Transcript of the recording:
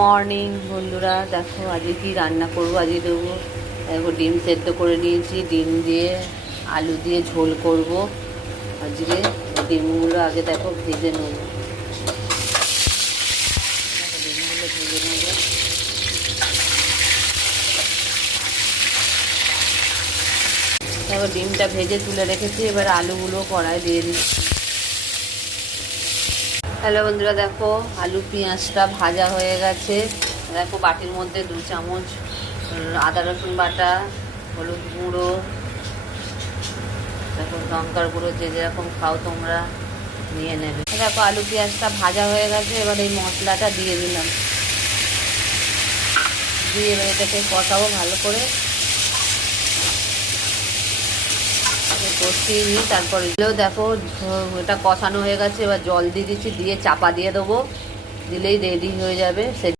Morning বন্ধুরা, দেখো আজকে কি রান্না করবো। আজকে দেবো, দেখো ডিম সেদ্ধ করে নিয়েছি, ডিম দিয়ে আলু দিয়ে ঝোল করব। আজকে ডিমগুলো আগে দেখো ভেজে নেব। ডিমগুলো ভেজে নেব। দেখো ডিমটা ভেজে তুলে রেখেছি, এবার আলুগুলো কড়াই দিয়ে দিচ্ছি। হ্যালো বন্ধুরা, দেখো আলু পেঁয়াজটা ভাজা হয়ে গেছে। দেখো বাটির মধ্যে 2 চামচ আদা রসুন বাটা, হলুদ গুঁড়ো, দেখো লঙ্কার গুঁড়ো, যে যেরকম খাও তোমরা নিয়ে নেবে। দেখো আলু পেঁয়াজটা ভাজা হয়ে গেছে, এবার এই মশলাটা দিয়ে দিলাম। দিয়ে এবার এটাকে কষাবো ভালো করে, কষিয়ে নিই। তারপরে দেখো এটা কষানো হয়ে গেছে, এবার জল দিয়ে দিচ্ছি, দিয়ে চাপা দিয়ে দেবো। দিলেই রেডি হয়ে যাবে।